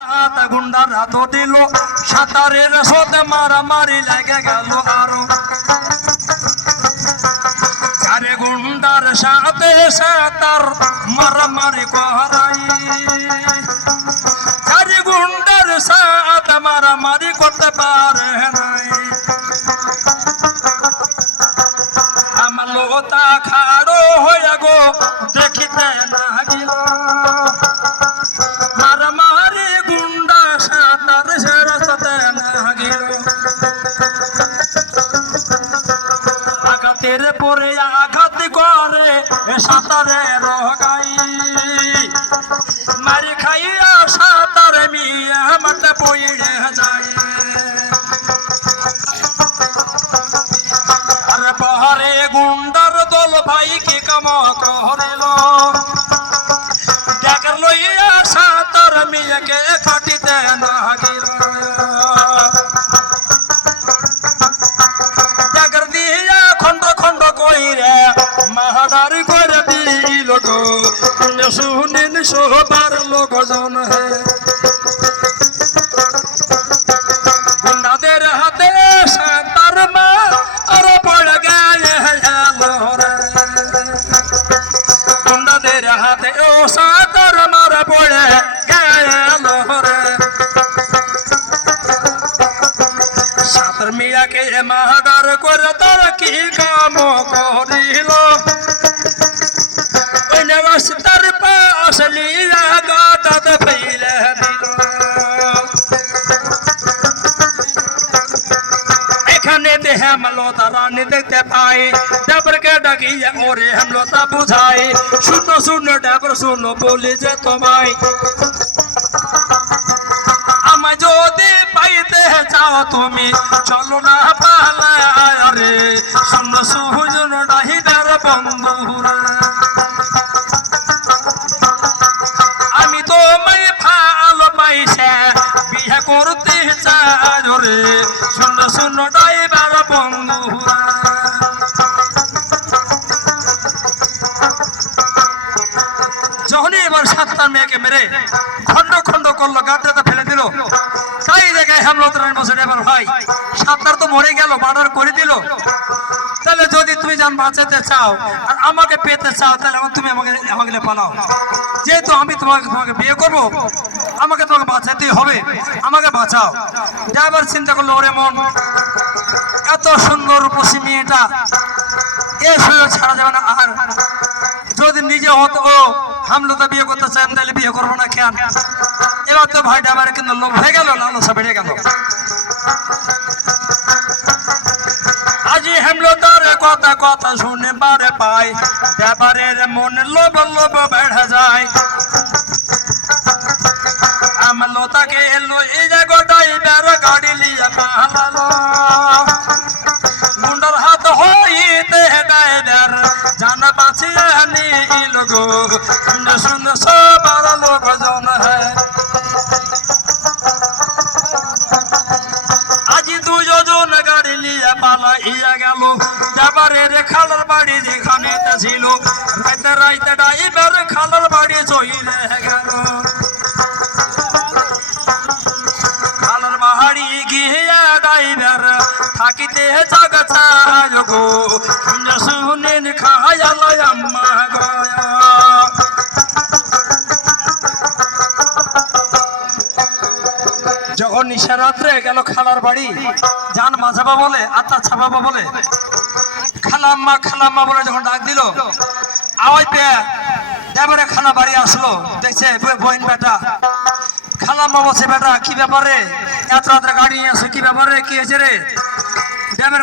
গুন্ডার হাত দিল সাঁতারের সাথে মারামারি লেগে গেল আরো চারে গুন্ডার সাথে সাঁতার মারামারি করাই চারে গুন্ডার সাথে মারামারি করতে পারে নাই আমার লোতা খাড়ো হয়ে গো দেখিতে না গেল মারামারি গুন্ডা সাঁতার সেরাতে না গেল আঘাতের পরে আঘাত করে সাঁতারে রগাই মারি খাইয়া সাঁতারে মিয়া মাঠে পড়ে যায় আরে পাহাড়ে গুন্ডার দল ভাই কি কাম করিল ডাকার লইয়া সাঁতার মিয়াকে কাটিতে না গেল ডাকার দিয়া খন্ড খন্ড কইরে মাহাদারি করে দিল গো শুনিন সবার লোকজন হে গুন্ডাদের হাতে সাঁতার মা আর পড়ে গেলে গুন্ডাদের হাতে ও সাঁতার মারা পড়ে গেল সাঁতার মিয়াকে মাহাদার করে তার কি কাম করিল ওই রাস্তার পাশ লিয়া গাটাতে ফেলে দিল এখানে হেমলতা রানী দেখতে পাই ডাবরকে ডাকিয়া ওরে হেমলতা বুঝাই শুনো শুনো ডাবর শুনো বলি যে তোমায় আমায় যদি পাইতে চাও তুমি চলো না পালায় রে শুনো সুজন ডাহিদার বন্ধুরা আমি তোমায় ভালো পাইছে বিয়ে করতে চাই রে শুনো শুনো ডাইবার বন্ধুরা যখনই এবার সাতটার মেয়েকে মেরে খন্ড খন্ড করলো গাড়িটা ফেলে দিল তাই জায়গায় হেমলতা রানী বসে এবার ভাই সাতটার তো মরে গেল মার্ডার করে দিল তাহলে যদি তুমি জান বাঁচাতে চাও আর আমাকে পেতে চাও তাহলে তুমি আমাকে পালাও যেহেতু আমি তোমাকে বিয়ে করবো আমাকে তোমাকে বাঁচাতেই হবে আমাকে বাঁচাও ড্রাইভার চিন্তা করলো ওরে মন এত সুন্দর রূপসী মেয়েটা এ সুযোগ ছাড়া যাবে না আর যদি নিজে হতো হেমলতা বিয়ে করতে চাই তাহলে বিয়ে করবো না কেন এবার তো ভাই ড্রাইভার কিন্তু লোভ হয়ে গেল লালসা বেড়ে গেল আজি হেমলতার কথা কথা শুনে বারে পাই ব্যাপারের মন লোভ লোভ বেড়ে যায় হেমলতাকে এলো এই জায়গাটাই বেড়া গাড়ি লিয়া পালালো গুন্ডার হাত হইতে ড্রাইভার জান বাঁচিয়ে নিল গো শুন সবার লোকজন হ্যাঁ আজি দুজন গাড়ি নিয়ে পালাইয়া গেল যাবারের খালার বাড়ি যেখানে ছিল রাইতে রাইতে ড্রাইভার খালার বাড়ি চলে গেল খালার বাড়ি গিয়া ড্রাইভার থাকিতে জাগা চাল গো শুনেন খায়াল আম্মা গয়া যখন নিশা রাত্রে গেল খালার বাড়ি জান মাঝাবা বলে আত্মা ছাপাবা বলে খালাম্মা খালাম্মা বলে যখন ডাক দিল আওয়াজ পেয়ে এবারে খালা বাড়ি আসলো দেখছে বোন বেটা খালাম্মা বলছে বেটা কি ব্যাপারে এত রাত্রে গাড়ি নিয়ে আসো কি ব্যাপারে কি হয়েছে রে